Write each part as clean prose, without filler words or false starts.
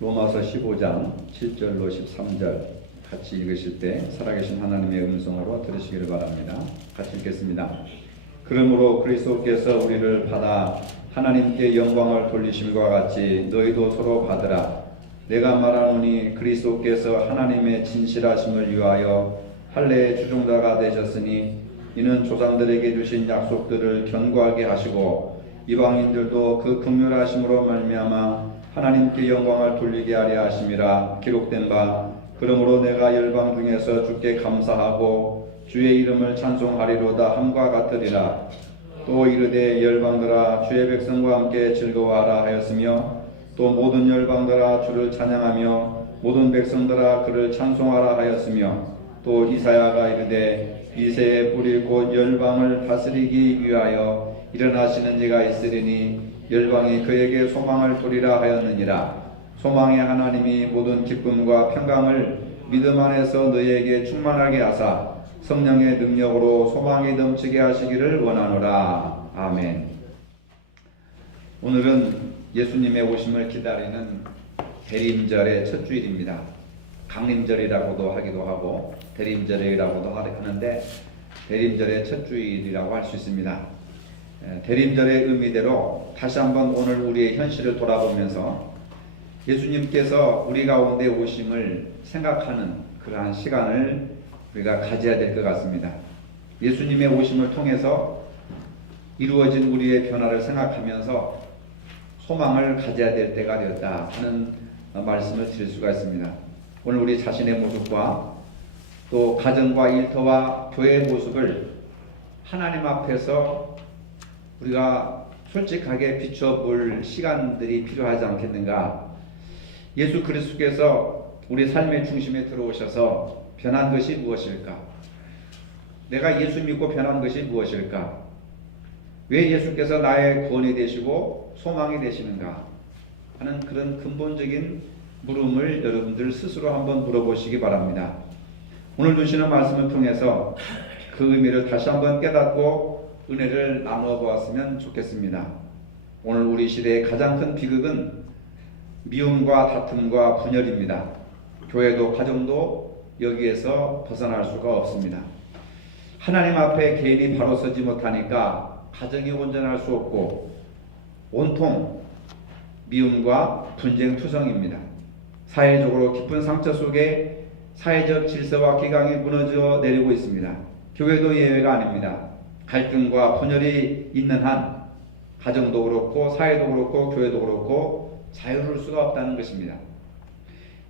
로마서 15장 7절로 13절 같이 읽으실 때 살아계신 하나님의 음성으로 들으시기를 바랍니다. 같이 읽겠습니다. 그러므로 그리스도께서 우리를 받아 하나님께 영광을 돌리심과 같이 너희도 서로 받으라. 내가 말하노니 그리스도께서 하나님의 진실하심을 위하여 할례의 주종자가 되셨으니 이는 조상들에게 주신 약속들을 견고하게 하시고 이방인들도 그 긍휼하심으로 말미암아 하나님께 영광을 돌리게 하려 하심이라. 기록된 바 그러므로 내가 열방 중에서 주께 감사하고 주의 이름을 찬송하리로다 함과 같으리라. 또 이르되 열방들아 주의 백성과 함께 즐거워하라 하였으며 또 모든 열방들아 주를 찬양하며 모든 백성들아 그를 찬송하라 하였으며 또 이사야가 이르되 이새의 뿌리 곧 열방을 다스리기 위하여 일어나시는 이가 있으리니 열방이 그에게 소망을 두리라 하였느니라. 소망의 하나님이 모든 기쁨과 평강을 믿음 안에서 너희에게 충만하게 하사 성령의 능력으로 소망이 넘치게 하시기를 원하노라. 아멘. 오늘은 예수님의 오심을 기다리는 대림절의 첫 주일입니다. 강림절이라고도 하기도 하고 대림절이라고도 하는데 대림절의 첫 주일이라고 할 수 있습니다. 대림절의 의미대로 다시 한번 오늘 우리의 현실을 돌아보면서 예수님께서 우리 가운데 오심을 생각하는 그러한 시간을 우리가 가져야 될 것 같습니다. 예수님의 오심을 통해서 이루어진 우리의 변화를 생각하면서 소망을 가져야 될 때가 되었다 하는 말씀을 드릴 수가 있습니다. 오늘 우리 자신의 모습과 또 가정과 일터와 교회의 모습을 하나님 앞에서 우리가 솔직하게 비춰볼 시간들이 필요하지 않겠는가. 예수 그리스도께서 우리 삶의 중심에 들어오셔서 변한 것이 무엇일까? 내가 예수 믿고 변한 것이 무엇일까? 왜 예수께서 나의 구원이 되시고 소망이 되시는가 하는 그런 근본적인 물음을 여러분들 스스로 한번 물어보시기 바랍니다. 오늘 주시는 말씀을 통해서 그 의미를 다시 한번 깨닫고 은혜를 나누어 보았으면 좋겠습니다. 오늘 우리 시대의 가장 큰 비극은 미움과 다툼과 분열입니다. 교회도 가정도 여기에서 벗어날 수가 없습니다. 하나님 앞에 개인이 바로 서지 못하니까 가정이 온전할 수 없고 온통 미움과 분쟁투성입니다. 사회적으로 깊은 상처 속에 사회적 질서와 기강이 무너져 내리고 있습니다. 교회도 예외가 아닙니다. 갈등과 분열이 있는 한 가정도 그렇고 사회도 그렇고 교회도 그렇고 자유로울 수가 없다는 것입니다.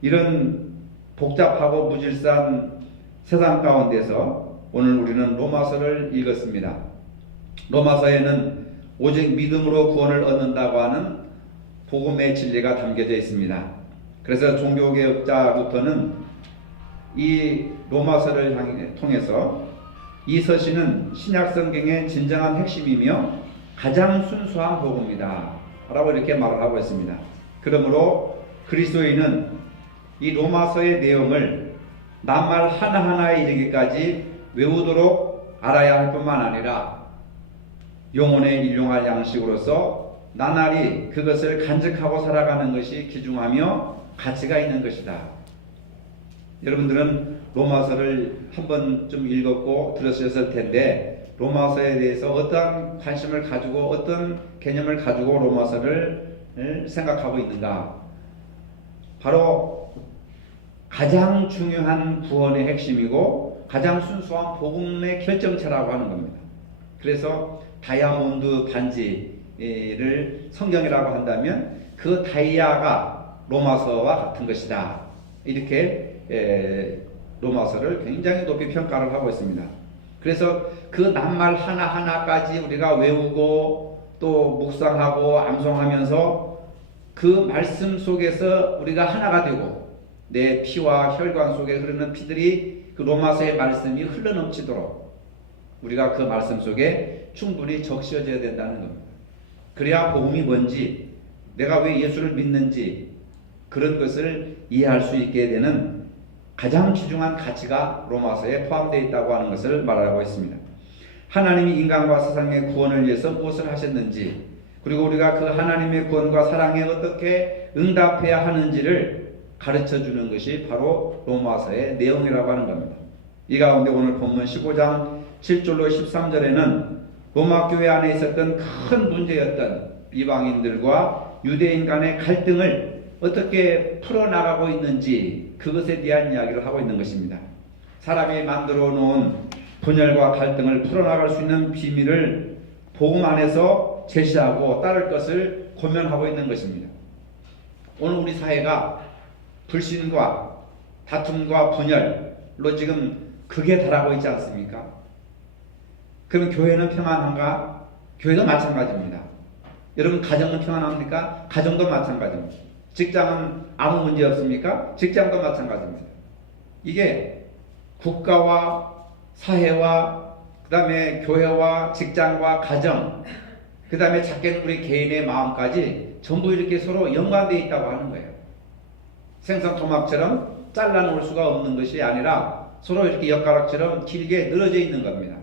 이런 복잡하고 무질서한 세상 가운데서 오늘 우리는 로마서를 읽었습니다. 로마서에는 오직 믿음으로 구원을 얻는다고 하는 복음의 진리가 담겨져 있습니다. 그래서 종교개혁자 루터는 이 로마서를 통해서 이 서신은 신약성경의 진정한 핵심이며 가장 순수한 복음이다 라고 이렇게 말을 하고 있습니다. 그러므로 그리스도인은 이 로마서의 내용을 낱말 하나하나에 이르기까지 외우도록 알아야 할 뿐만 아니라 영혼에 일용할 양식으로서 나날이 그것을 간직하고 살아가는 것이 귀중하며 가치가 있는 것이다. 여러분들은 로마서를 한 번쯤 읽었고 들으셨을 텐데 로마서에 대해서 어떤 관심을 가지고 어떤 개념을 가지고 로마서를 생각하고 있는가? 바로 가장 중요한 구원의 핵심이고 가장 순수한 복음의 결정체라고 하는 겁니다. 그래서 다이아몬드 반지를 성경이라고 한다면 그 다이아가 로마서와 같은 것이다. 이렇게 로마서를 굉장히 높이 평가를 하고 있습니다. 그래서 그 낱말 하나하나까지 우리가 외우고 또 묵상하고 암송하면서 그 말씀 속에서 우리가 하나가 되고 내 피와 혈관 속에 흐르는 피들이 그 로마서의 말씀이 흘러넘치도록 우리가 그 말씀 속에 충분히 적셔져야 된다는 겁니다. 그래야 복음이 뭔지 내가 왜 예수를 믿는지 그런 것을 이해할 수 있게 되는 가장 귀중한 가치가 로마서에 포함되어 있다고 하는 것을 말하고 있습니다. 하나님이 인간과 세상의 구원을 위해서 무엇을 하셨는지 그리고 우리가 그 하나님의 구원과 사랑에 어떻게 응답해야 하는지를 가르쳐 주는 것이 바로 로마서의 내용이라고 하는 겁니다. 이 가운데 오늘 본문 15장 7절로 13절에는 로마 교회 안에 있었던 큰 문제였던 이방인들과 유대인 간의 갈등을 어떻게 풀어나가고 있는지 그것에 대한 이야기를 하고 있는 것입니다. 사람이 만들어 놓은 분열과 갈등을 풀어나갈 수 있는 비밀을 복음 안에서 제시하고 따를 것을 고면하고 있는 것입니다. 오늘 우리 사회가 불신과 다툼과 분열로 지금 극에 달하고 있지 않습니까? 그러면 교회는 평안한가? 교회도 마찬가지입니다. 여러분 가정은 평안합니까? 가정도 마찬가지입니다. 직장은 아무 문제 없습니까? 직장도 마찬가지입니다. 이게 국가와 사회와 그 다음에 교회와 직장과 가정 그 다음에 작게는 우리 개인의 마음까지 전부 이렇게 서로 연관되어 있다고 하는 거예요. 생선토막처럼 잘라놓을 수가 없는 것이 아니라 서로 이렇게 엿가락처럼 길게 늘어져 있는 겁니다.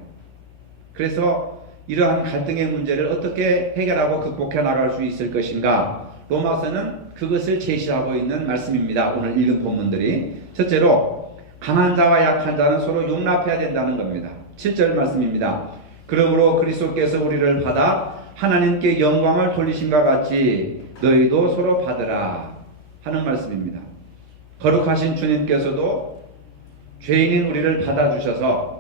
그래서 이러한 갈등의 문제를 어떻게 해결하고 극복해 나갈 수 있을 것인가? 로마서는 그것을 제시하고 있는 말씀입니다. 오늘 읽은 본문들이. 첫째로 강한 자와 약한 자는 서로 용납해야 된다는 겁니다. 7절 말씀입니다. 그러므로 그리스도께서 우리를 받아 하나님께 영광을 돌리심과 같이 너희도 서로 받으라 하는 말씀입니다. 거룩하신 주님께서도 죄인인 우리를 받아주셔서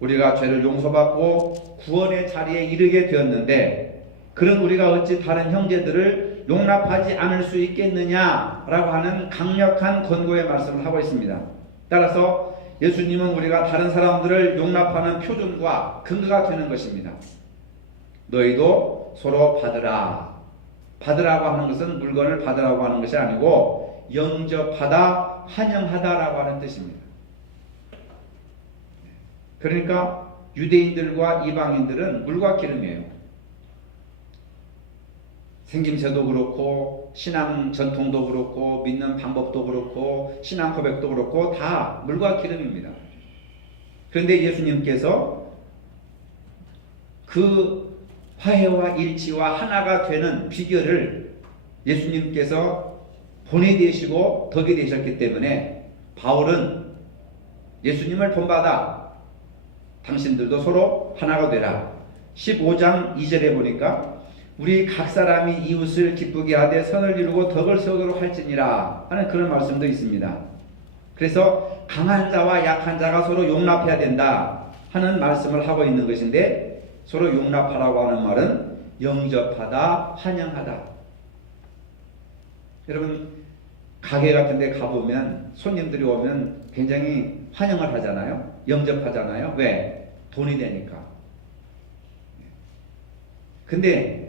우리가 죄를 용서받고 구원의 자리에 이르게 되었는데 그런 우리가 어찌 다른 형제들을 용납하지 않을 수 있겠느냐라고 하는 강력한 권고의 말씀을 하고 있습니다. 따라서 예수님은 우리가 다른 사람들을 용납하는 표준과 근거가 되는 것입니다. 너희도 서로 받으라. 받으라고 하는 것은 물건을 받으라고 하는 것이 아니고 영접하다, 환영하다라고 하는 뜻입니다. 그러니까 유대인들과 이방인들은 물과 기름이에요. 생김새도 그렇고 신앙 전통도 그렇고 믿는 방법도 그렇고 신앙 고백도 그렇고 다 물과 기름입니다. 그런데 예수님께서 그 화해와 일치와 하나가 되는 비결을 예수님께서 본이 되시고 덕이 되셨기 때문에 바울은 예수님을 본받아 당신들도 서로 하나가 되라. 15장 2절에 보니까 우리 각 사람이 이웃을 기쁘게 하되 선을 이루고 덕을 세우도록 할지니라 하는 그런 말씀도 있습니다. 그래서 강한 자와 약한 자가 서로 용납해야 된다 하는 말씀을 하고 있는 것인데 서로 용납하라고 하는 말은 영접하다, 환영하다. 여러분 가게 같은 데 가보면 손님들이 오면 굉장히 환영을 하잖아요. 영접하잖아요. 왜? 돈이 되니까. 근데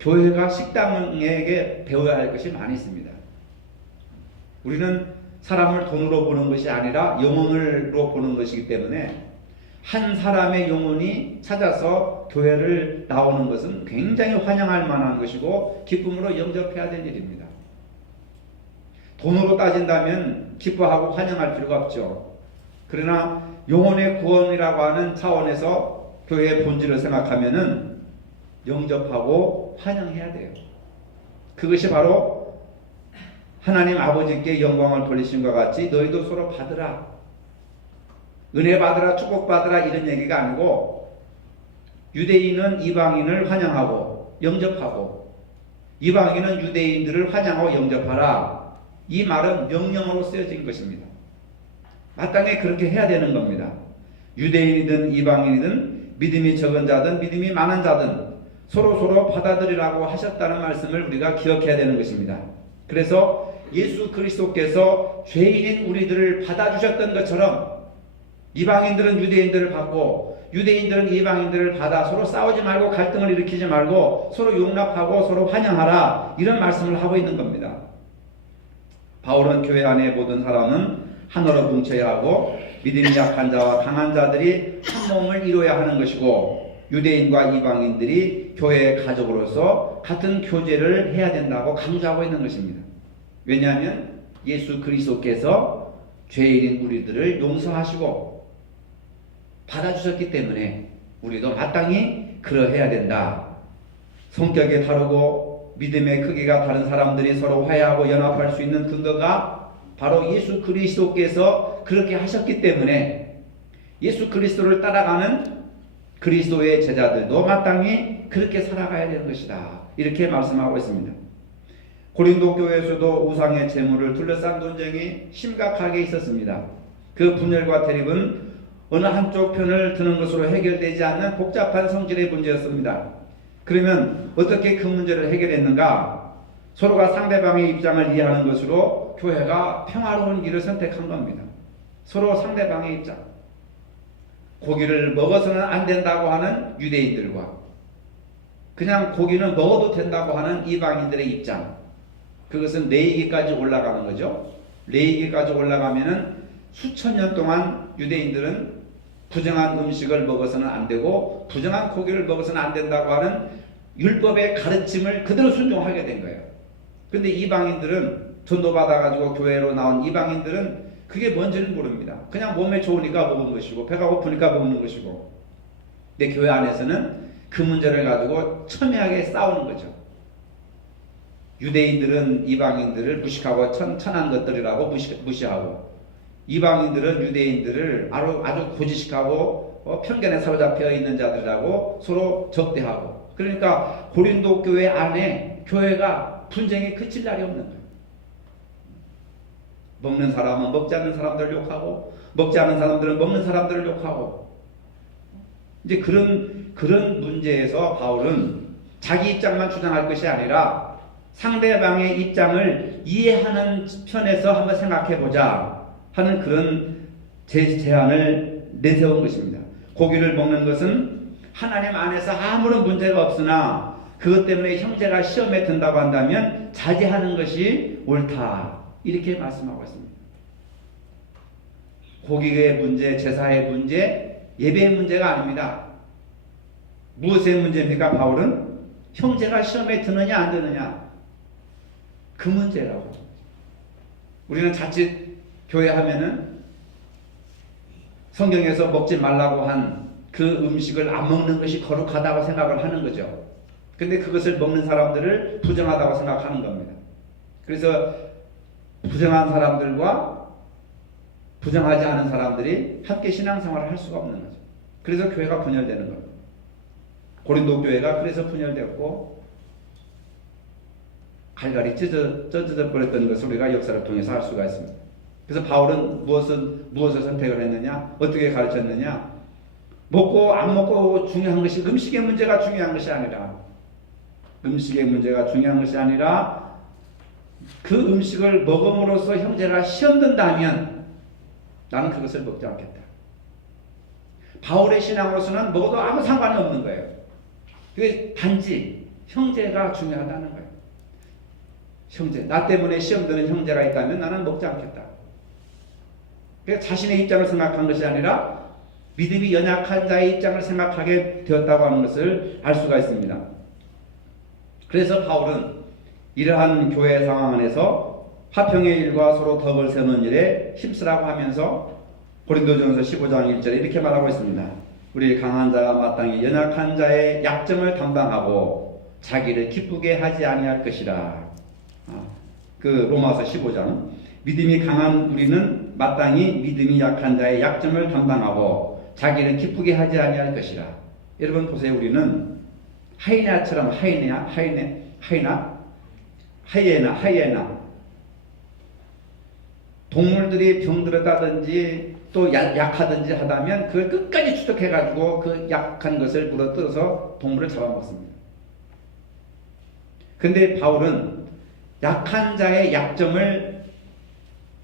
교회가 식당에게 배워야 할 것이 많이 있습니다. 우리는 사람을 돈으로 보는 것이 아니라 영혼으로 보는 것이기 때문에 한 사람의 영혼이 찾아서 교회를 나오는 것은 굉장히 환영할 만한 것이고 기쁨으로 영접해야 될 일입니다. 돈으로 따진다면 기뻐하고 환영할 필요가 없죠. 그러나 영혼의 구원이라고 하는 차원에서 교회의 본질을 생각하면은 영접하고 환영해야 돼요. 그것이 바로 하나님 아버지께 영광을 돌리심과 같이 너희도 서로 받으라. 은혜 받으라, 축복 받으라 이런 얘기가 아니고 유대인은 이방인을 환영하고 영접하고 이방인은 유대인들을 환영하고 영접하라. 이 말은 명령어로 쓰여진 것입니다. 마땅히 그렇게 해야 되는 겁니다. 유대인이든 이방인이든 믿음이 적은 자든 믿음이 많은 자든 서로 받아들이라고 하셨다는 말씀을 우리가 기억해야 되는 것입니다. 그래서 예수 그리스도께서 죄인인 우리들을 받아주셨던 것처럼 이방인들은 유대인들을 받고 유대인들은 이방인들을 받아 서로 싸우지 말고 갈등을 일으키지 말고 서로 용납하고 서로 환영하라 이런 말씀을 하고 있는 겁니다. 바울은 교회 안에 모든 사람은 하나로 뭉쳐야 하고 믿음이 약한 자와 강한 자들이 한 몸을 이루어야 하는 것이고 유대인과 이방인들이 교회의 가족으로서 같은 교제를 해야 된다고 강조하고 있는 것입니다. 왜냐하면 예수 그리스도께서 죄인인 우리들을 용서하시고 받아주셨기 때문에 우리도 마땅히 그러해야 된다. 성격이 다르고 믿음의 크기가 다른 사람들이 서로 화해하고 연합할 수 있는 근거가 바로 예수 그리스도께서 그렇게 하셨기 때문에 예수 그리스도를 따라가는 그리스도의 제자들도 마땅히 그렇게 살아가야 되는 것이다. 이렇게 말씀하고 있습니다. 고린도 교회에서도 우상의 제물을 둘러싼 논쟁이 심각하게 있었습니다. 그 분열과 대립은 어느 한쪽 편을 드는 것으로 해결되지 않는 복잡한 성질의 문제였습니다. 그러면 어떻게 그 문제를 해결했는가? 서로가 상대방의 입장을 이해하는 것으로 교회가 평화로운 길을 선택한 겁니다. 서로 상대방의 입장. 고기를 먹어서는 안 된다고 하는 유대인들과 그냥 고기는 먹어도 된다고 하는 이방인들의 입장. 그것은 레위기까지 올라가는 거죠. 레위기까지 올라가면은 수천 년 동안 유대인들은 부정한 음식을 먹어서는 안 되고 부정한 고기를 먹어서는 안 된다고 하는 율법의 가르침을 그대로 순종하게 된 거예요. 근데 이방인들은 전도 받아가지고 교회로 나온 이방인들은 그게 뭔지는 모릅니다. 그냥 몸에 좋으니까 먹은 것이고 배가 고프니까 먹는 것이고. 근데 교회 안에서는 그 문제를 가지고 첨예하게 싸우는 거죠. 유대인들은 이방인들을 무식하고 천한 것들이라고 무시하고 이방인들은 유대인들을 아주 고지식하고 편견에 사로잡혀 있는 자들이라고 서로 적대하고. 그러니까 고린도 교회 안에 교회가 분쟁이 그칠 날이 없는 거예요. 먹는 사람은 먹지 않는 사람들을 욕하고 먹지 않는 사람들은 먹는 사람들을 욕하고. 이제 그런 문제에서 바울은 자기 입장만 주장할 것이 아니라 상대방의 입장을 이해하는 편에서 한번 생각해 보자 하는 그런 제안을 내세운 것입니다. 고기를 먹는 것은 하나님 안에서 아무런 문제가 없으나 그것 때문에 형제가 시험에 든다고 한다면 자제하는 것이 옳다. 이렇게 말씀하고 있습니다. 고기의 문제, 제사의 문제, 예배의 문제가 아닙니다. 무엇의 문제입니까? 바울은 형제가 시험에 드느냐 안 드느냐 그 문제라고. 우리는 자칫 교회 하면은 성경에서 먹지 말라고 한 그 음식을 안 먹는 것이 거룩하다고 생각을 하는 거죠. 근데 그것을 먹는 사람들을 부정하다고 생각하는 겁니다. 그래서 부정한 사람들과 부정하지 않은 사람들이 함께 신앙생활을 할 수가 없는 거죠. 그래서 교회가 분열되는 겁니다. 고린도 교회가 그래서 분열되었고 갈갈이 찢어져 버렸던 것을 우리가 역사를 통해서 알 수가 있습니다. 그래서 바울은 무엇을 선택을 했느냐? 어떻게 가르쳤느냐? 먹고 안 먹고 중요한 것이 음식의 문제가 중요한 것이 아니라 음식의 문제가 중요한 것이 아니라 그 음식을 먹음으로써 형제가 시험든다면 나는 그것을 먹지 않겠다. 바울의 신앙으로서는 먹어도 아무 상관이 없는 거예요. 그게 단지 형제가 중요하다는 거예요. 형제, 나 때문에 시험드는 형제가 있다면 나는 먹지 않겠다. 그러니까 자신의 입장을 생각한 것이 아니라 믿음이 연약한 자의 입장을 생각하게 되었다고 하는 것을 알 수가 있습니다. 그래서 바울은 이러한 교회 상황 안에서 화평의 일과 서로 덕을 세우는 일에 힘쓰라고 하면서 고린도전서 15장 1절에 이렇게 말하고 있습니다. 우리 강한 자가 마땅히 연약한 자의 약점을 담당하고 자기를 기쁘게 하지 아니할 것이라. 그 로마서 15장. 믿음이 강한 우리는 마땅히 믿음이 약한 자의 약점을 담당하고 자기를 기쁘게 하지 아니할 것이라. 여러분 보세요. 우리는 하이에나처럼 하이에나 동물들이 병들었다든지 또 약하든지 하다면 그걸 끝까지 추적해가지고 그 약한 것을 물어뜯어서 동물을 잡아먹습니다. 근데 바울은 약한 자의 약점을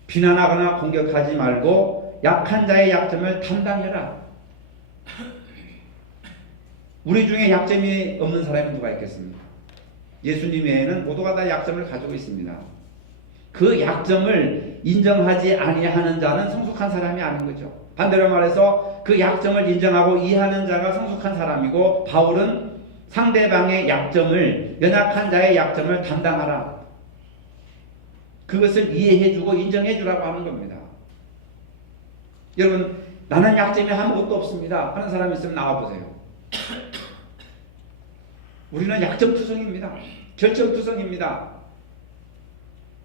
비난하거나 공격하지 말고 약한 자의 약점을 담당해라. 우리 중에 약점이 없는 사람이 누가 있겠습니까? 예수님 외에는 모두가 다 약점을 가지고 있습니다. 그 약점을 인정하지 아니하는 자는 성숙한 사람이 아닌 거죠. 반대로 말해서 그 약점을 인정하고 이해하는 자가 성숙한 사람이고, 바울은 상대방의 약점을, 연약한 자의 약점을 담당하라. 그것을 이해해주고 인정해주라고 하는 겁니다. 여러분, 나는 약점이 아무것도 없습니다 하는 사람이 있으면 나와보세요. 우리는 약점투성입니다. 결점투성입니다.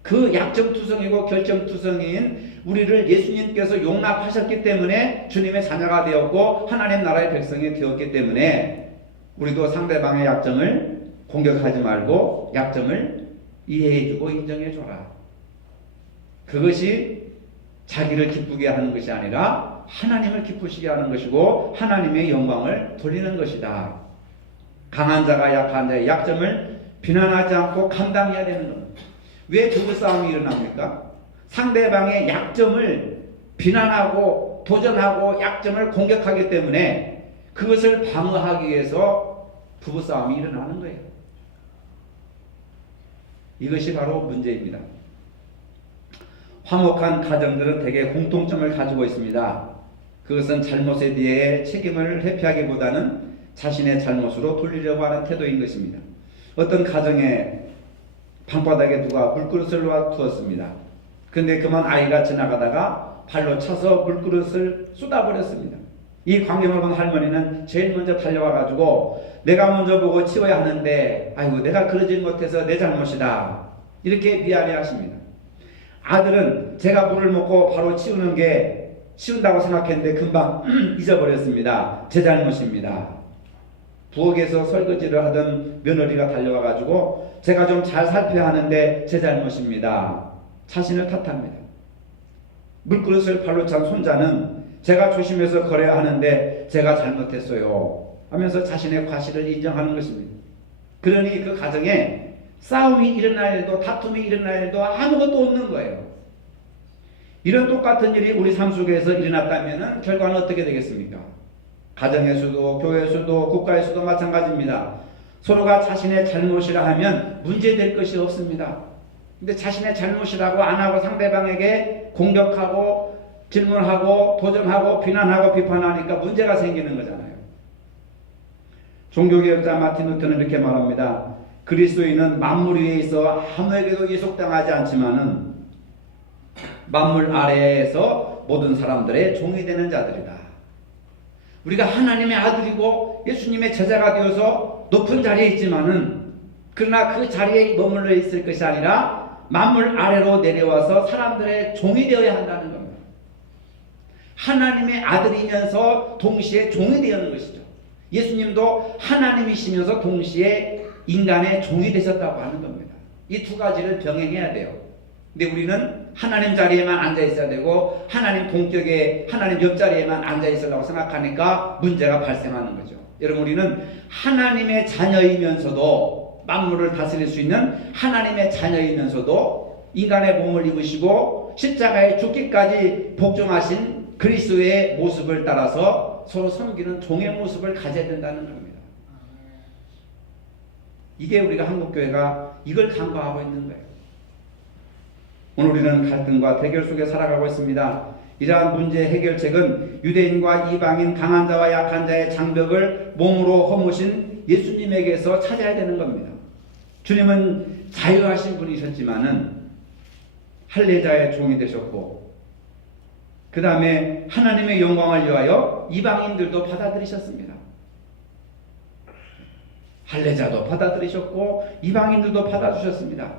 그 약점투성이고 결점투성인 우리를 예수님께서 용납하셨기 때문에 주님의 자녀가 되었고 하나님 나라의 백성이 되었기 때문에 우리도 상대방의 약점을 공격하지 말고 약점을 이해해주고 인정해줘라. 그것이 자기를 기쁘게 하는 것이 아니라 하나님을 기쁘시게 하는 것이고 하나님의 영광을 돌리는 것이다. 강한 자가 약한 자의 약점을 비난하지 않고 감당해야 되는 겁니다. 왜 부부싸움이 일어납니까? 상대방의 약점을 비난하고 도전하고 약점을 공격하기 때문에 그것을 방어하기 위해서 부부싸움이 일어나는 거예요. 이것이 바로 문제입니다. 화목한 가정들은 대개 공통점을 가지고 있습니다. 그것은 잘못에 대해 책임을 회피하기보다는 자신의 잘못으로 돌리려고 하는 태도인 것입니다. 어떤 가정에 방바닥에 누가 물그릇을 놔두었습니다. 그런데 그만 아이가 지나가다가 발로 차서 물그릇을 쏟아버렸습니다. 이 광경을 본 할머니는 제일 먼저 달려와가지고 내가 먼저 보고 치워야 하는데 아이고 내가 그러지 못해서 내 잘못이다. 이렇게 미안해하십니다. 아들은 제가 물을 먹고 바로 치운다고 생각했는데 금방 잊어버렸습니다. 제 잘못입니다. 부엌에서 설거지를 하던 며느리가 달려와가지고 제가 좀 잘 살펴야 하는데 제 잘못입니다. 자신을 탓합니다. 물그릇을 발로 찬 손자는 제가 조심해서 걸어야 하는데 제가 잘못했어요 하면서 자신의 과실을 인정하는 것입니다. 그러니 그 가정에 싸움이 일어날 일도 다툼이 일어날 일도 아무것도 없는 거예요. 이런 똑같은 일이 우리 삶 속에서 일어났다면 결과는 어떻게 되겠습니까? 가정에서도 교회에서도 국가에서도 마찬가지입니다. 서로가 자신의 잘못이라 하면 문제될 것이 없습니다. 근데 자신의 잘못이라고 안 하고 상대방에게 공격하고 질문하고 도전하고 비난하고 비판하니까 문제가 생기는 거잖아요. 종교개혁자 마틴 루터는 이렇게 말합니다. 그리스도인은 만물 위에 있어 아무에게도 예속당하지 않지만은 만물 아래에서 모든 사람들의 종이 되는 자들이다. 우리가 하나님의 아들이고 예수님의 제자가 되어서 높은 자리에 있지만은 그러나 그 자리에 머물러 있을 것이 아니라 만물 아래로 내려와서 사람들의 종이 되어야 한다는 겁니다. 하나님의 아들이면서 동시에 종이 되는 것이죠. 예수님도 하나님이시면서 동시에 인간의 종이 되셨다고 하는 겁니다. 이 두 가지를 병행해야 돼요. 근데 우리는 하나님 자리에만 앉아 있어야 되고 하나님 동격에 하나님 옆자리에만 앉아 있으려고 생각하니까 문제가 발생하는 거죠. 여러분 우리는 하나님의 자녀이면서도 만물을 다스릴 수 있는 하나님의 자녀이면서도 인간의 몸을 입으시고 십자가에 죽기까지 복종하신 그리스도의 모습을 따라서 서로 섬기는 종의 모습을 가져야 된다는 겁니다. 이게 우리가 한국교회가 이걸 간과하고 있는 거예요. 오늘 우리는 갈등과 대결 속에 살아가고 있습니다. 이러한 문제 해결책은 유대인과 이방인, 강한 자와 약한 자의 장벽을 몸으로 허무신 예수님에게서 찾아야 되는 겁니다. 주님은 자유하신 분이셨지만은 할례자의 종이 되셨고 그 다음에 하나님의 영광을 위하여 이방인들도 받아들이셨습니다. 할례자도 받아들이셨고 이방인들도 받아주셨습니다.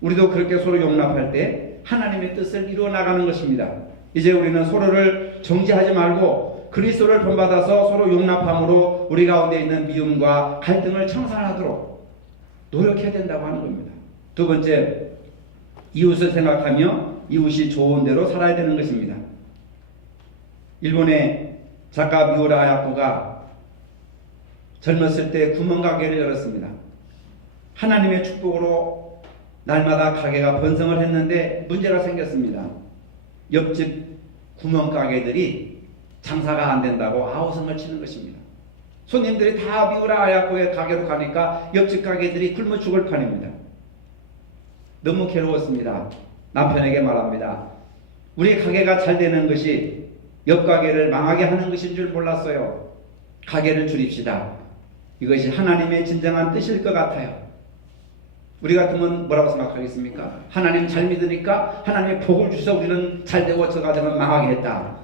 우리도 그렇게 서로 용납할 때 하나님의 뜻을 이루어 나가는 것입니다. 이제 우리는 서로를 정죄하지 말고 그리스도를 본받아서 서로 용납함으로 우리 가운데 있는 미움과 갈등을 청산하도록 노력해야 된다고 하는 겁니다. 두 번째, 이웃을 생각하며 이웃이 좋은 대로 살아야 되는 것입니다. 일본의 작가 미우라 야코가 젊었을 때 구멍가게를 열었습니다. 하나님의 축복으로 날마다 가게가 번성을 했는데 문제가 생겼습니다. 옆집 구멍가게들이 장사가 안 된다고 아우성을 치는 것입니다. 손님들이 다 미우라 아야코의 가게로 가니까 옆집 가게들이 굶어 죽을 판입니다. 너무 괴로웠습니다. 남편에게 말합니다. 우리 가게가 잘 되는 것이 옆 가게를 망하게 하는 것인 줄 몰랐어요. 가게를 줄입시다. 이것이 하나님의 진정한 뜻일 것 같아요. 우리 같으면 뭐라고 생각하겠습니까? 하나님 잘 믿으니까 하나님의 복을 주셔서 우리는 잘 되고 저 가정은 망하게 했다.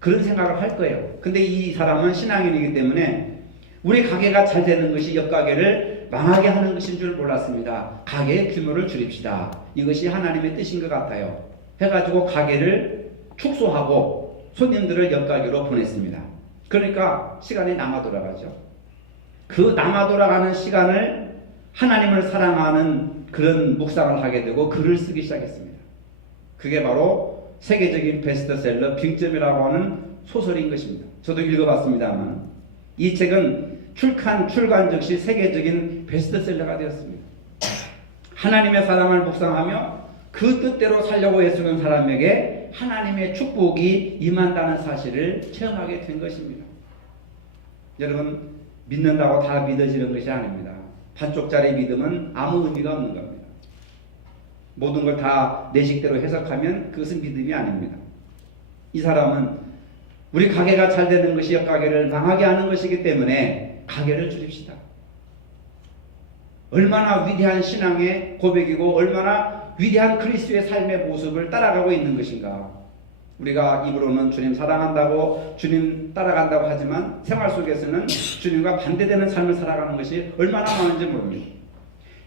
그런 생각을 할 거예요. 근데 이 사람은 신앙인이기 때문에 우리 가게가 잘 되는 것이 옆 가게를 망하게 하는 것인 줄 몰랐습니다. 가게의 규모를 줄입시다. 이것이 하나님의 뜻인 것 같아요. 해가지고 가게를 축소하고 손님들을 옆 가게로 보냈습니다. 그러니까 시간이 남아 돌아가죠. 그 남아 돌아가는 시간을 하나님을 사랑하는 그런 묵상을 하게 되고 글을 쓰기 시작했습니다. 그게 바로 세계적인 베스트셀러 빙점이라고 하는 소설인 것입니다. 저도 읽어봤습니다만 이 책은 출간 즉시 세계적인 베스트셀러가 되었습니다. 하나님의 사랑을 묵상하며 그 뜻대로 살려고 애쓰는 사람에게 하나님의 축복이 임한다는 사실을 체험하게 된 것입니다. 여러분, 믿는다고 다 믿어지는 것이 아닙니다. 반쪽짜리 믿음은 아무 의미가 없는 겁니다. 모든 걸 다 내 식대로 해석하면 그것은 믿음이 아닙니다. 이 사람은 우리 가게가 잘 되는 것이 옆 가게를 망하게 하는 것이기 때문에 가게를 줄입시다. 얼마나 위대한 신앙의 고백이고 얼마나 위대한 그리스도의 삶의 모습을 따라가고 있는 것인가. 우리가 입으로는 주님 사랑한다고 주님 따라간다고 하지만 생활 속에서는 주님과 반대되는 삶을 살아가는 것이 얼마나 많은지 모릅니다.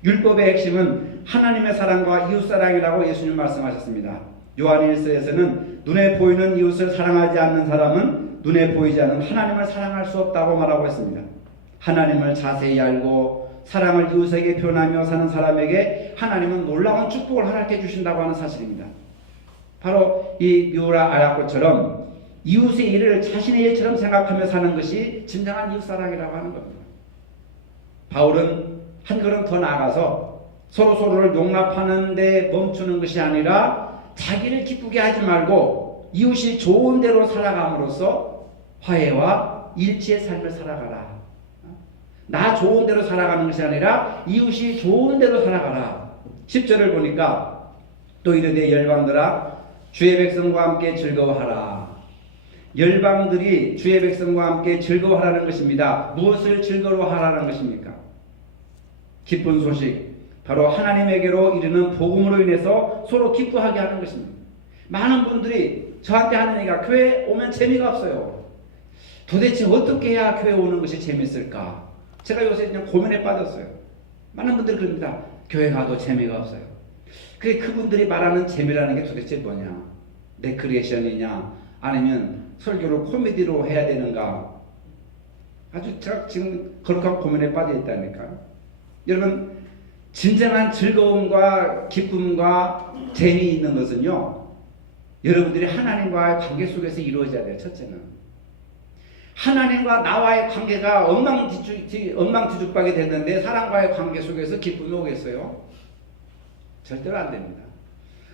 율법의 핵심은 하나님의 사랑과 이웃사랑이라고 예수님 말씀하셨습니다. 요한일서에서는 눈에 보이는 이웃을 사랑하지 않는 사람은 눈에 보이지 않는 하나님을 사랑할 수 없다고 말하고 있습니다. 하나님을 자세히 알고 사랑을 이웃에게 표현하며 사는 사람에게 하나님은 놀라운 축복을 허락해 주신다고 하는 사실입니다. 바로 이 뮤라 아야코처럼 이웃의 일을 자신의 일처럼 생각하며 사는 것이 진정한 이웃사랑이라고 하는 겁니다. 바울은 한 걸음 더 나아가서 서로를 용납하는 데 멈추는 것이 아니라 자기를 기쁘게 하지 말고 이웃이 좋은 대로 살아감으로써 화해와 일치의 삶을 살아가라. 나 좋은 대로 살아가는 것이 아니라 이웃이 좋은 대로 살아가라. 10절을 보니까 또 이르되 열방들아 주의 백성과 함께 즐거워하라. 열방들이 주의 백성과 함께 즐거워하라는 것입니다. 무엇을 즐거워하라는 것입니까? 기쁜 소식, 바로 하나님에게로 이르는 복음으로 인해서 서로 기뻐하게 하는 것입니다. 많은 분들이 저한테 하는 얘기가 교회 오면 재미가 없어요. 도대체 어떻게 해야 교회 오는 것이 재밌을까? 제가 요새 그냥 고민에 빠졌어요. 많은 분들이 그럽니다. 교회 가도 재미가 없어요. 그게 그분들이 말하는 재미라는 게 도대체 뭐냐? 레크리에이션이냐? 아니면 설교를 코미디로 해야 되는가? 아주 제가 지금 거룩한 고민에 빠져 있다니까요. 여러분, 진정한 즐거움과 기쁨과 재미있는 것은요, 여러분들이 하나님과의 관계 속에서 이루어져야 돼요. 첫째는 하나님과 나와의 관계가 엉망뒤죽박이 됐는데 사람과의 관계 속에서 기쁨이 오겠어요? 절대로 안 됩니다.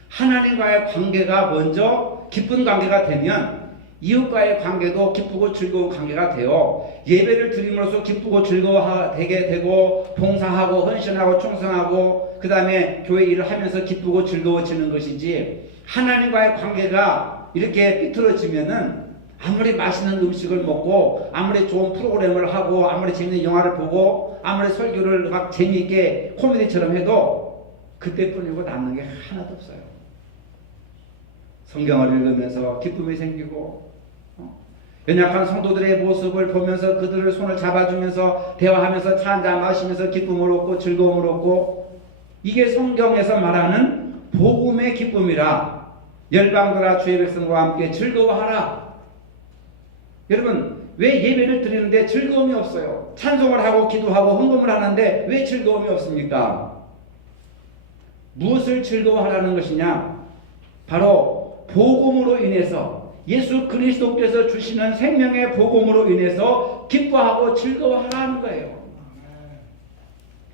하나님과의 관계가 먼저 기쁜 관계가 되면 이웃과의 관계도 기쁘고 즐거운 관계가 되어 예배를 드림으로써 기쁘고 즐거워되게 되고 봉사하고 헌신하고 충성하고 그 다음에 교회 일을 하면서 기쁘고 즐거워지는 것이지, 하나님과의 관계가 이렇게 삐뚤어지면은 아무리 맛있는 음식을 먹고 아무리 좋은 프로그램을 하고 아무리 재밌는 영화를 보고 아무리 설교를 막 재미있게 코미디처럼 해도 그때뿐이고 남는 게 하나도 없어요. 성경을 읽으면서 기쁨이 생기고 연약한 성도들의 모습을 보면서 그들을 손을 잡아주면서 대화하면서 차 한잔 마시면서 기쁨을 얻고 즐거움을 얻고, 이게 성경에서 말하는 복음의 기쁨이라. 열방들아 주의 백성과 함께 즐거워하라. 여러분, 왜 예배를 드리는데 즐거움이 없어요? 찬송을 하고 기도하고 헌금을 하는데 왜 즐거움이 없습니까? 무엇을 즐거워하라는 것이냐? 바로 복음으로 인해서, 예수 그리스도께서 주시는 생명의 복음으로 인해서 기뻐하고 즐거워하라는 거예요.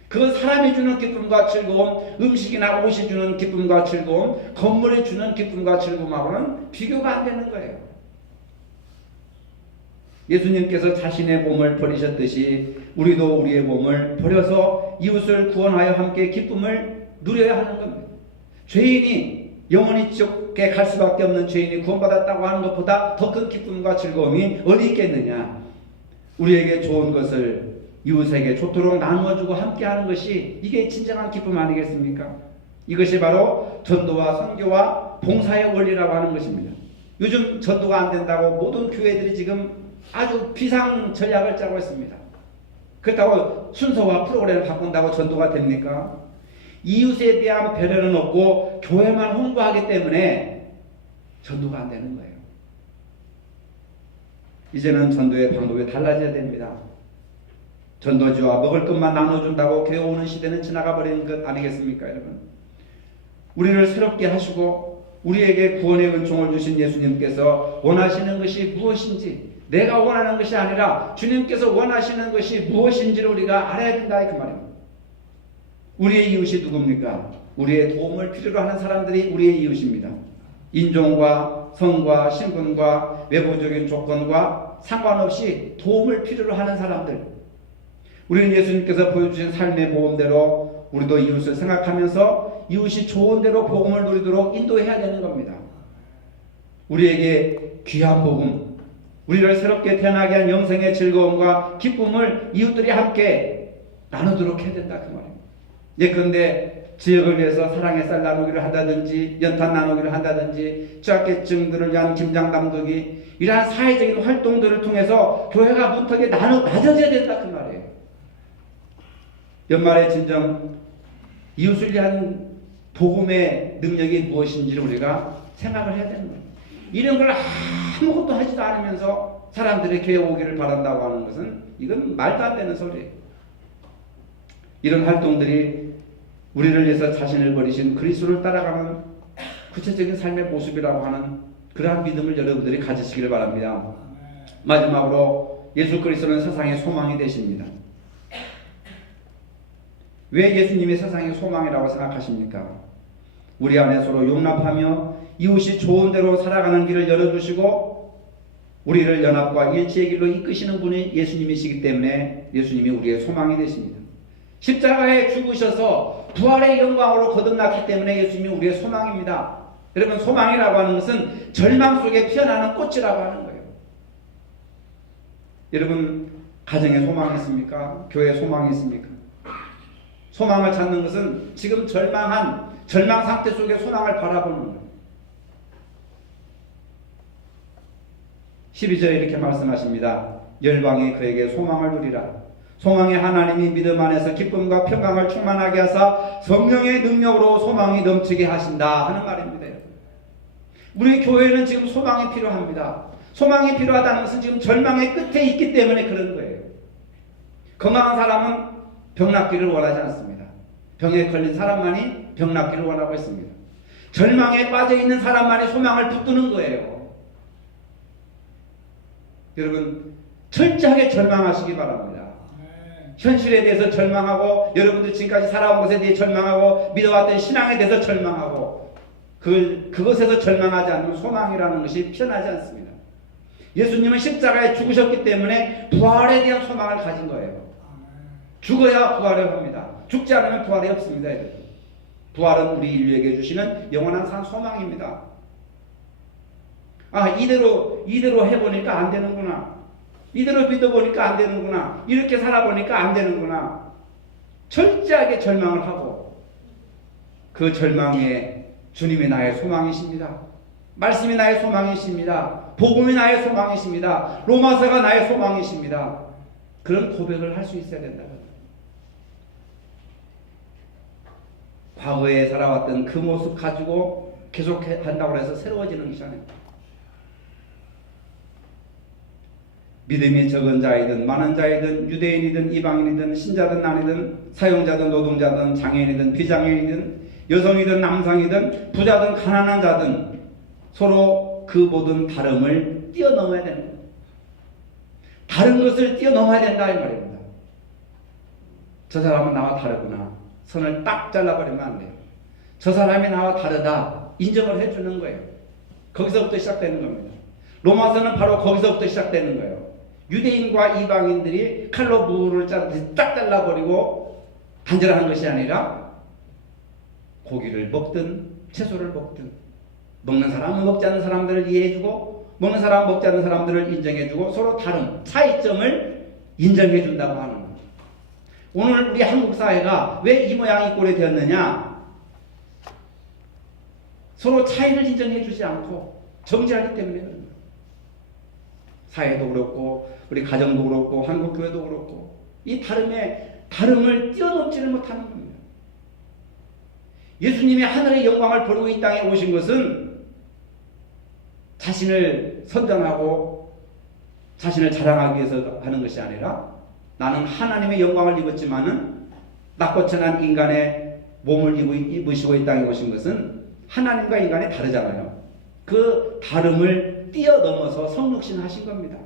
그건 사람이 주는 기쁨과 즐거움, 음식이나 옷이 주는 기쁨과 즐거움, 건물이 주는 기쁨과 즐거움하고는 비교가 안 되는 거예요. 예수님께서 자신의 몸을 버리셨듯이 우리도 우리의 몸을 버려서 이웃을 구원하여 함께 기쁨을 누려야 하는 겁니다. 죄인이 영원히 지옥에 갈 수밖에 없는 죄인이 구원받았다고 하는 것보다 더 큰 기쁨과 즐거움이 어디 있겠느냐. 우리에게 좋은 것을 이웃에게 좋도록 나누어주고 함께하는 것이, 이게 진정한 기쁨 아니겠습니까? 이것이 바로 전도와 선교와 봉사의 원리라고 하는 것입니다. 요즘 전도가 안 된다고 모든 교회들이 지금 아주 비상 전략을 짜고 있습니다. 그렇다고 순서와 프로그램을 바꾼다고 전도가 됩니까? 이웃에 대한 배려는 없고 교회만 홍보하기 때문에 전도가 안 되는 거예요. 이제는 전도의 방법이 달라져야 됩니다. 전도지와 먹을 것만 나눠준다고 교회 오는 시대는 지나가 버리는 것 아니겠습니까, 여러분? 우리를 새롭게 하시고 우리에게 구원의 은총을 주신 예수님께서 원하시는 것이 무엇인지, 내가 원하는 것이 아니라 주님께서 원하시는 것이 무엇인지를 우리가 알아야 된다, 그 말입니다. 우리의 이웃이 누굽니까? 우리의 도움을 필요로 하는 사람들이 우리의 이웃입니다. 인종과 성과 신분과 외부적인 조건과 상관없이 도움을 필요로 하는 사람들. 우리는 예수님께서 보여주신 삶의 모범대로 우리도 이웃을 생각하면서 이웃이 좋은 대로 복음을 누리도록 인도해야 되는 겁니다. 우리에게 귀한 복음, 우리를 새롭게 태어나게 한 영생의 즐거움과 기쁨을 이웃들이 함께 나누도록 해야 된다, 그 말입니다. 그런데 지역을 위해서 사랑의 쌀 나누기를 한다든지 연탄 나누기를 한다든지 취약계층들을 위한 김장 담그기, 이러한 사회적인 활동들을 통해서 교회가 무턱에 낮아져야 된다, 그 말이에요. 연말에 진정 이웃을 위한 복음의 능력이 무엇인지를 우리가 생각을 해야 되는 거예요. 이런 걸 아무것도 하지도 않으면서 사람들이 교회 오기를 바란다고 하는 것은 이건 말도 안 되는 소리예요. 이런 활동들이 우리를 위해서 자신을 버리신 그리스도를 따라가는 구체적인 삶의 모습이라고 하는 그러한 믿음을 여러분들이 가지시기를 바랍니다. 마지막으로 예수 그리스도는 세상의 소망이 되십니다. 왜 예수님이 세상의 소망이라고 생각하십니까? 우리 안에 서로 용납하며 이웃이 좋은 대로 살아가는 길을 열어주시고 우리를 연합과 일치의 길로 이끄시는 분이 예수님이시기 때문에 예수님이 우리의 소망이 되십니다. 십자가에 죽으셔서 부활의 영광으로 거듭났기 때문에 예수님이 우리의 소망입니다. 여러분, 소망이라고 하는 것은 절망 속에 피어나는 꽃이라고 하는 거예요. 여러분, 가정에 소망이 있습니까? 교회에 소망이 있습니까? 소망을 찾는 것은 지금 절망 상태 속에 소망을 바라보는 거예요. 12절에 이렇게 말씀하십니다. 열방이 그에게 소망을 누리라. 소망의 하나님이 믿음 안에서 기쁨과 평강을 충만하게 하사 성령의 능력으로 소망이 넘치게 하신다 하는 말입니다. 우리 교회는 지금 소망이 필요합니다. 소망이 필요하다는 것은 지금 절망의 끝에 있기 때문에 그런 거예요. 건강한 사람은 병 낫기를 원하지 않습니다. 병에 걸린 사람만이 병 낫기를 원하고 있습니다. 절망에 빠져있는 사람만이 소망을 붙드는 거예요. 여러분, 철저하게 절망하시기 바랍니다. 현실에 대해서 절망하고 여러분들 지금까지 살아온 것에 대해 절망하고 믿어왔던 신앙에 대해서 절망하고 그것에서 절망하지 않으면 소망이라는 것이 피어나지 않습니다. 예수님은 십자가에 죽으셨기 때문에 부활에 대한 소망을 가진 거예요. 죽어야 부활을 합니다. 죽지 않으면 부활이 없습니다. 부활은 우리 인류에게 주시는 영원한 산 소망입니다. 이대로 해보니까 안 되는구나. 이대로 믿어보니까 안 되는구나. 이렇게 살아보니까 안 되는구나. 철저하게 절망을 하고 그 절망에 주님이 나의 소망이십니다. 말씀이 나의 소망이십니다. 복음이 나의 소망이십니다. 로마서가 나의 소망이십니다. 그런 고백을 할 수 있어야 된다. 과거에 살아왔던 그 모습 가지고 계속 한다고 해서 새로워지는 것이 아닙니다. 믿음이 적은 자이든 많은 자이든 유대인이든 이방인이든 신자든 아니든 사용자든 노동자든 장애인이든 비장애인이든 여성이든 남성이든 부자든 가난한 자든 서로 그 모든 다름을 뛰어넘어야 되는 거예요. 다른 것을 뛰어넘어야 된다 이 말입니다. 저 사람은 나와 다르구나. 선을 딱 잘라버리면 안 돼요. 저 사람이 나와 다르다 인정을 해주는 거예요. 거기서부터 시작되는 겁니다. 로마서는 바로 거기서부터 시작되는 거예요. 유대인과 이방인들이 칼로 무를 딱 잘라버리고 단절하는 것이 아니라 고기를 먹든 채소를 먹든 먹는 사람은 먹지 않는 사람들을 이해해주고 먹는 사람은 먹지 않는 사람들을 인정해주고 서로 다른 차이점을 인정해준다고 하는 거예요. 오늘 우리 한국 사회가 왜 이 모양 이 꼴이 되었느냐? 서로 차이를 인정해주지 않고 정지하기 때문에 그런 거예요. 사회도 그렇고 우리 가정도 그렇고 한국 교회도 그렇고 이 다름을 뛰어넘지를 못하는 겁니다. 예수님이 하늘의 영광을 버리고 이 땅에 오신 것은 자신을 선전하고 자신을 자랑하기 위해서 하는 것이 아니라 나는 하나님의 영광을 입었지만은 낮고 천한 인간의 몸을 입으시고 이 땅에 오신 것은 하나님과 인간이 다르잖아요. 그 다름을 뛰어넘어서 성육신 하신 겁니다.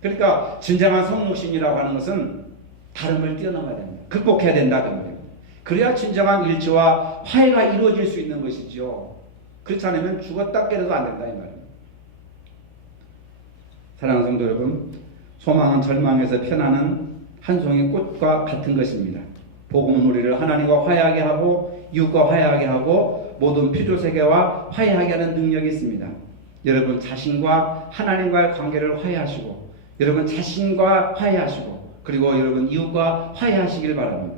그러니까 진정한 성육신이라고 하는 것은 다름을 뛰어넘어야 됩니다. 극복해야 된다 그 말입니다. 그래야 진정한 일치와 화해가 이루어질 수 있는 것이죠. 그렇지 않으면 죽었다 깨려도 안 된다 이 말입니다. 사랑하는 성도 여러분, 소망은 절망에서 피어나는 한 송이 꽃과 같은 것입니다. 복음은 우리를 하나님과 화해하게 하고 이웃과 화해하게 하고 모든 필요세계와 화해하게 하는 능력이 있습니다. 여러분 자신과 하나님과의 관계를 화해하시고 여러분 자신과 화해하시고 그리고 여러분 이웃과 화해하시길 바랍니다.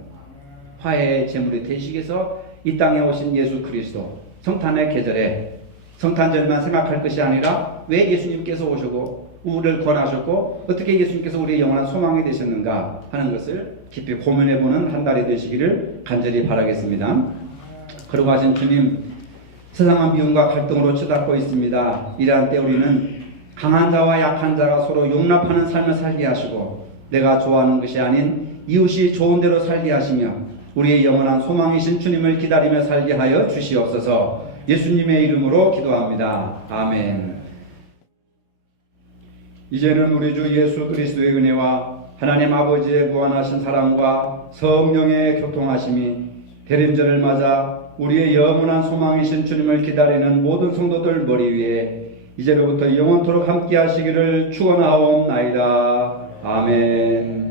화해의 제물이 되시기 위해서 이 땅에 오신 예수 그리스도 성탄의 계절에 성탄절만 생각할 것이 아니라 왜 예수님께서 오시고 우리를 구원하셨고 어떻게 예수님께서 우리의 영원한 소망이 되셨는가 하는 것을 깊이 고민해보는 한 달이 되시기를 간절히 바라겠습니다. 그러고 하신 주님, 세상은 미움과 갈등으로 치닫고 있습니다. 이러한 때 우리는 강한 자와 약한 자가 서로 용납하는 삶을 살게 하시고 내가 좋아하는 것이 아닌 이웃이 좋은 대로 살게 하시며 우리의 영원한 소망이신 주님을 기다리며 살게 하여 주시옵소서. 예수님의 이름으로 기도합니다. 아멘. 이제는 우리 주 예수 그리스도의 은혜와 하나님 아버지의 무한하신 사랑과 성령의 교통하심이 대림절을 맞아 우리의 영원한 소망이신 주님을 기다리는 모든 성도들 머리 위에 이제로부터 영원토록 함께 하시기를 축원하옵나이다. 아멘.